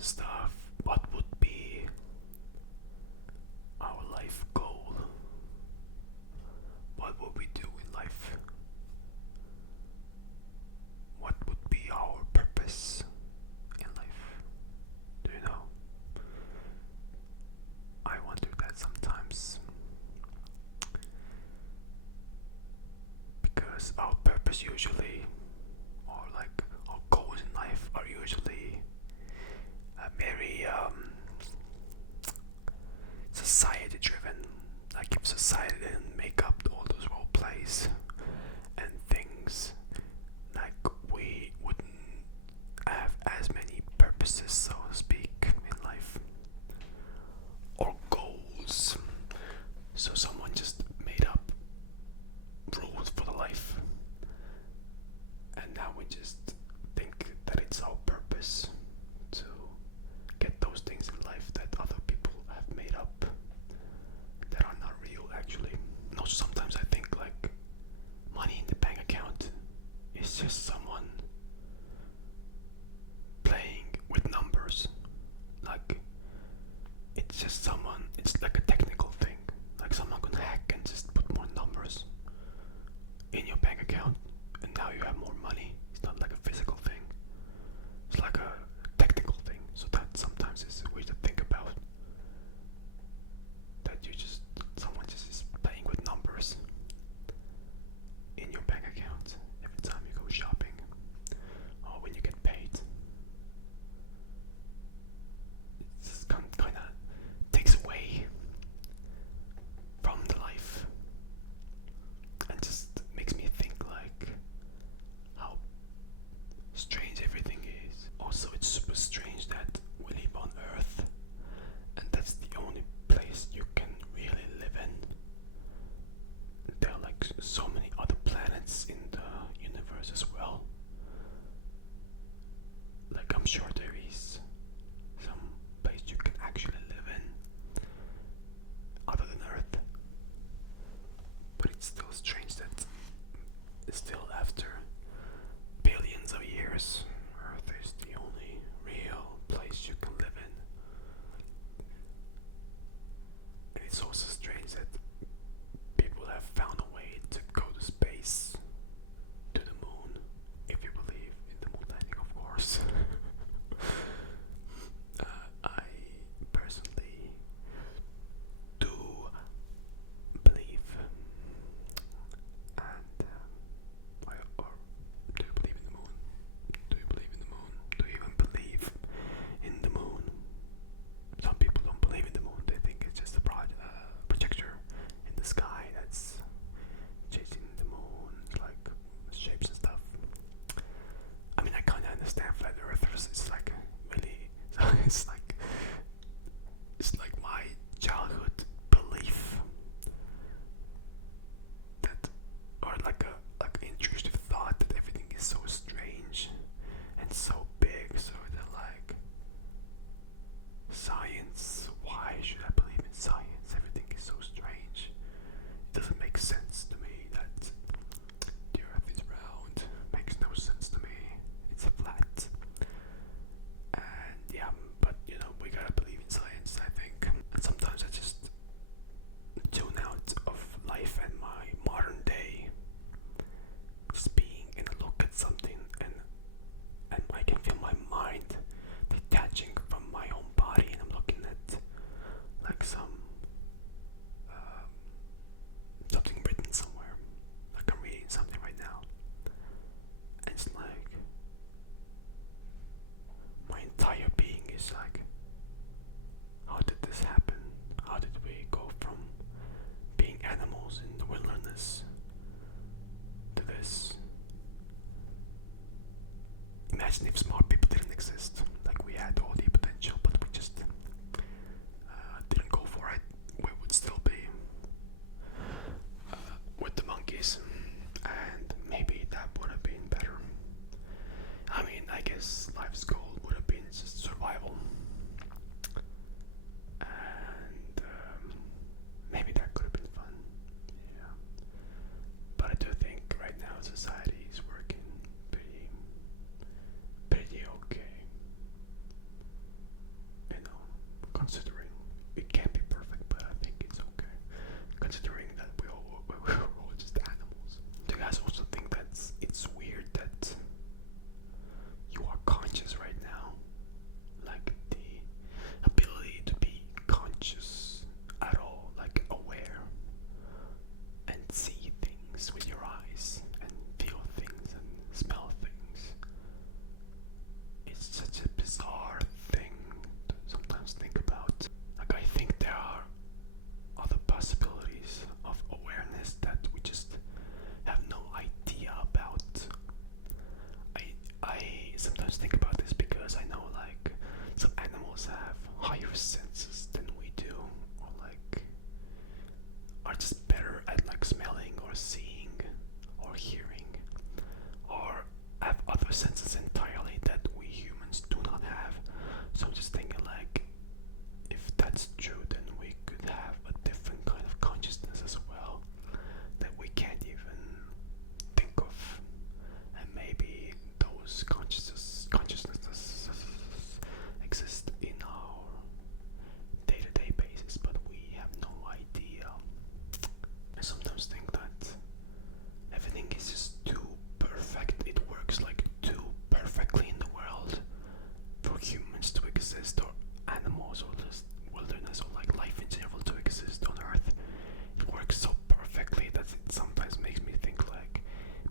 and stuff, what would be our life goal? What would we do in life? What would be our purpose in life? Do you know? I wonder that sometimes. Because our purpose usually, or like our goals in life, are usually very society driven. Like if society didn't make up all those role plays and things, like we wouldn't have as many purposes, so to speak, in life, or goals. So someone just made up rules for the life, and now we just think that it's our purpose to get those things in life that other people have made up that are not real actually. And also sometimes I think like money in the bank account is just someone playing with numbers. Like it's just someone, it's like a technical thing. Like someone can hack and just put more numbers in your bank account and now you have more money. It's not like a physical thing. It's like a technical thing. So that sometimes is weird to think about. That someone just is playing with numbers in your bank account every time you go shopping or when you get paid. It just kind of takes away from the life and just makes me think like how strange everything is. Also, it's super strange that we live on Earth and that's the only place you can really live in. There are like so many other planets in the universe as well. Like I'm sure there is some place you can actually live in other than Earth. But it's still strange that still after billions of years, Earth is the only real place you can live in. And it's also strange that people have found a way to go to space, to the moon, if you believe in the moon landing, of course. I personally do believe, and or do you believe in the moon? Do you believe in the moon? Do you even believe in the moon? Some people don't believe in the moon. They think it's just a projector in the sky that's chasing the moon, like shapes and stuff. I mean, I kind of understand flat earthers. It's like really, it's like my childhood belief that, or like a intrusive thought that everything is so strange and so big. So they're like, science. Why should I believe in science? Everything is so strange. It doesn't make sense to me that the Earth is round. Makes no sense to me. It's flat. And yeah, but you know, we gotta believe in science, I think. And sometimes I just tune out of life and my modern day, just being in a look at something, and I can feel my mind detaching from my own body, and I'm looking at like something written somewhere. Like I'm reading something right now, and it's like my entire being is like, how did this happen? How did we go from being animals in the wilderness to this? Imagine if smart people didn't exist. Like we had all the potential, but we just didn't go for it. We would still be with the monkeys, and maybe that would have been better. I mean, I guess life's goal would have been just survival, and maybe that could have been fun. Yeah, but I do think right now society is working pretty okay. better senses than we do, or like are just better at like smelling or seeing or hearing, or have other senses entirely that we humans do not have. So I'm just thinking like, if that's true, then we could have a different kind of consciousness as well that we can't even think of, and maybe those consciousnesses exist in our day-to-day basis, but we have no idea. I sometimes think that everything is just too perfect. It works like too perfectly in the world for humans to exist, or animals, or just wilderness, or like life in general to exist on Earth. It works so perfectly that it sometimes makes me think like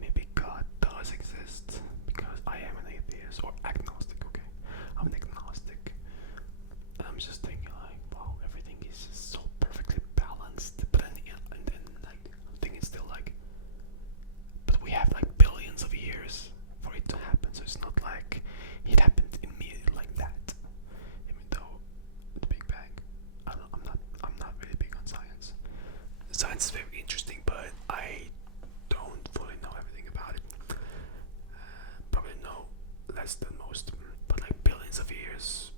maybe God does exist, because I am an atheist, or agnostic. Okay, I'm an agnostic, and I'm just thinking like, wow, everything is just so perfectly balanced. But then like I'm thinking still like, but we have like billions of years for it to happen, so it's not like it happened immediately like that. Even though the Big Bang, I'm not really big on science. Science is very interesting, but I don't fully know everything about it. Probably know less than most, but like billions of years,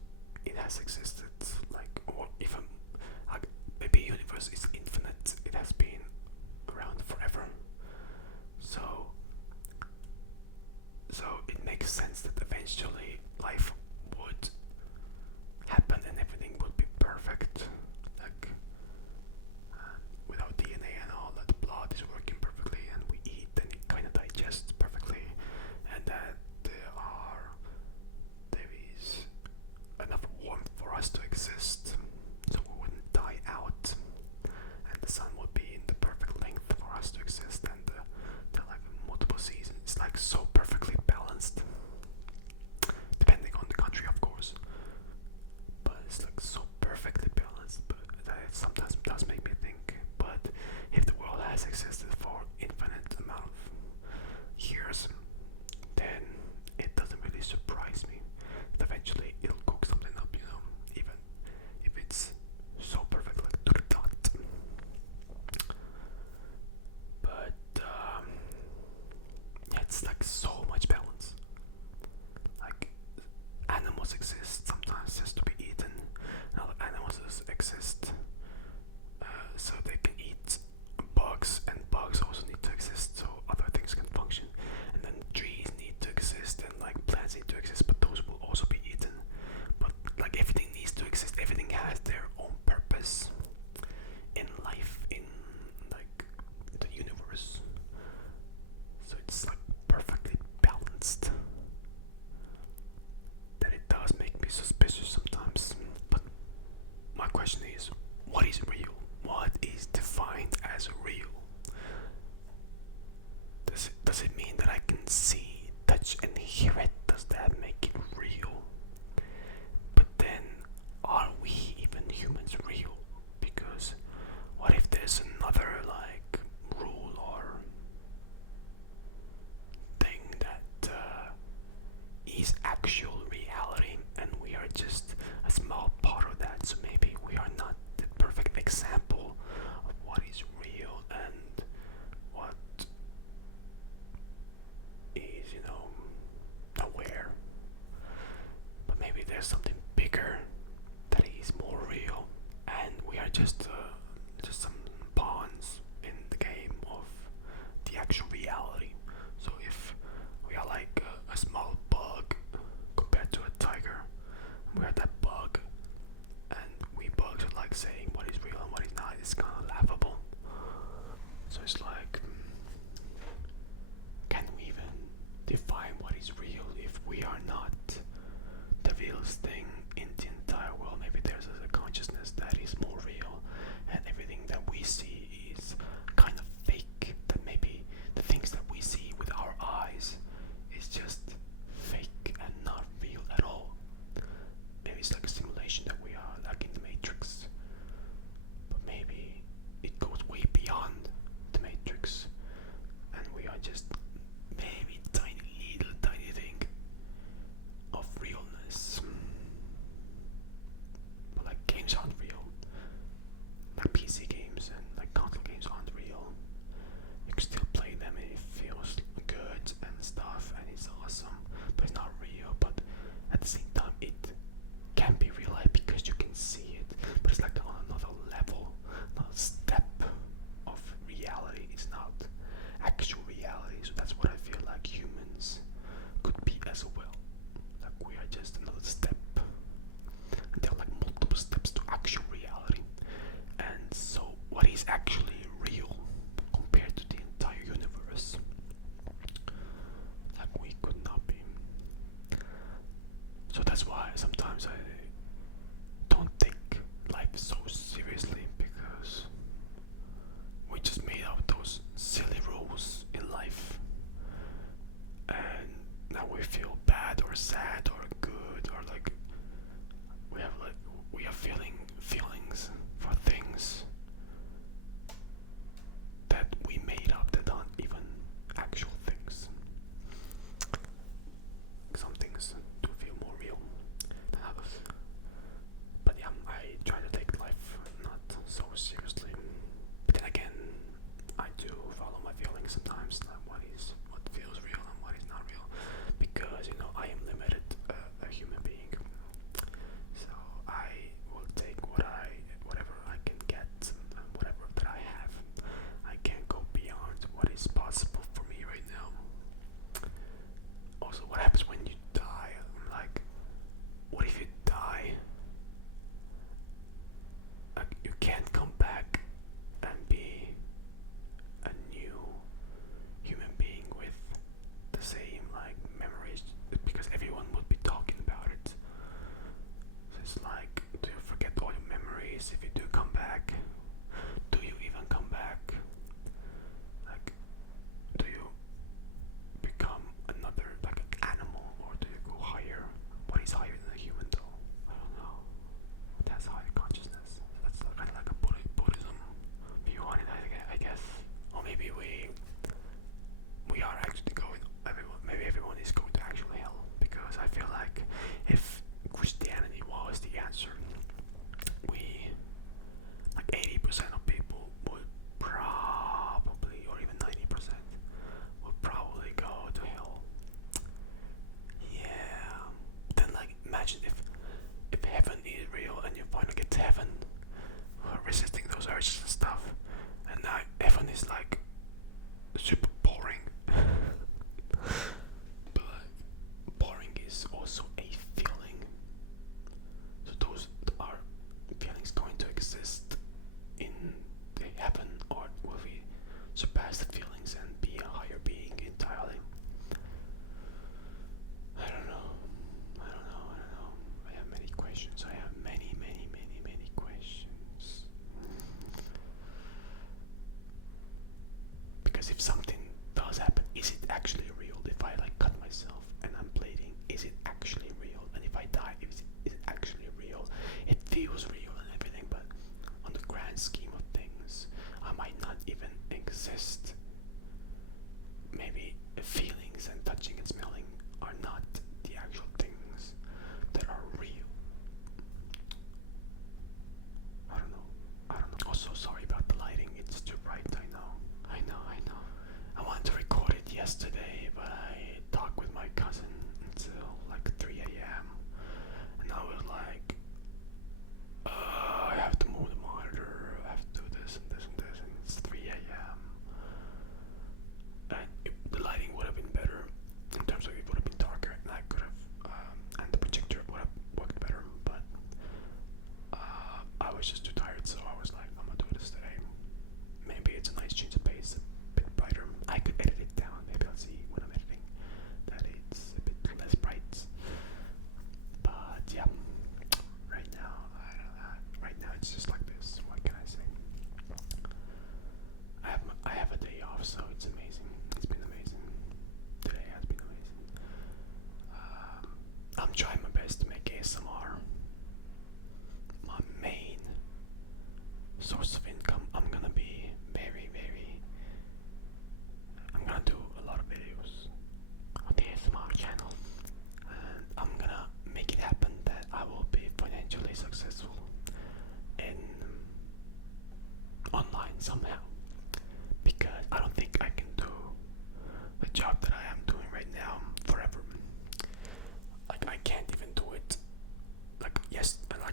it has existed. Like, or even like maybe universe is infinite. It has been around forever. So it makes sense that eventually life would happen and everything would be perfect. Like without DNA and all that, the blood is working perfectly, and we eat and it kind of digests perfectly, and that there is enough warmth for us to exist, so we wouldn't die out, and the sun would be in the perfect length for us to exist, and the like multiple seasons. It's like so perfectly balanced, depending on the country, of course. But it's like so perfectly balanced. But that it sometimes does make me think. But if the world has existed for infinite amount of years, then it doesn't really surprise me that eventually it'll cook something up, you know, even if it's so perfect, like to the dot. But yeah, it's like so much balance. Like animals exist sometimes just to be eaten, and other animals exist so they can eat bugs, and bugs also need to exist so other things can function. And then trees need to exist, and like plants need to exist, but those will also be eaten. But like everything needs to exist, everything has their own purpose in life, in like the universe. So it's like perfectly balanced, that it does make me suspicious sometimes. But my question is, what is real? What is defined as real? Does it mean that I can see, touch, and hear it? Does that make it real? But then, are we even humans real? Because what if there's another like rule or thing that is actual reality, and we are just a small part of that? So maybe we are not the perfect example of what is real and what is, you know, aware. But maybe there's something bigger that is more real, and we are just some pawns in the game of the actual reality. So if we are like a small bug compared to a tiger, we are that bug, and we bugs are like saying what is real and what is not. It's kind of laughable. So it's like, can we even define what is real if we are not the realest thing in the entire world? Maybe there's a consciousness that is more real, and everything that we see is kind of fake. That maybe the things that we see with our eyes is just fake and not real at all. Maybe it's like a simulation that we are, like in the Matrix. But maybe it goes way beyond the Matrix, and we are just maybe tiny thing of realness. But like games aren't real. Like PC games and like console games aren't real. You can still play them and it feels good and stuff and it's awesome, but it's not real. But at the same time, it can be real life because you can see it, but it's like on another level, another step of reality. It's not actual reality. So that's what I feel like humans could be as well. Like we are just another step. And there are like multiple steps to actual reality. And so what is actually real compared to the entire universe? Like we could not be. So that's why sometimes I don't take life so seriously, because we just made up those silly rules in life, and now we feel bad or sad or good, or like we are feeling feelings for things that we made up that aren't even actual things. Some things do feel more real than others. But yeah, I try to take life not so seriously. But then again, I do follow my feelings sometimes, like what feels real and what is not real. Because I am limited, a human being. So I will take whatever I can get, whatever that I have. I can't go beyond what is possible for me right now. Also, what happens when you die? Like, what if you die? Like, you can't come back and be a new human being with the same like memories, because everyone would be talking about it. So it's like, do you forget all your memories if you do come back? Do you even come back? Like, do you become another, like an animal, or do you go higher? What is higher than a human though? I don't know. That's higher consciousness. That's kind of like a Buddhism view on it, I guess. Or maybe we are actually going. Maybe everyone is going to actually hell, because I feel like if Christianity was the answer, we, like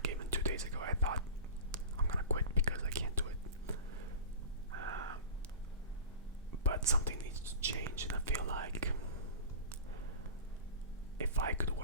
like even 2 days ago, I thought I'm gonna quit because I can't do it. But something needs to change, and I feel like if I could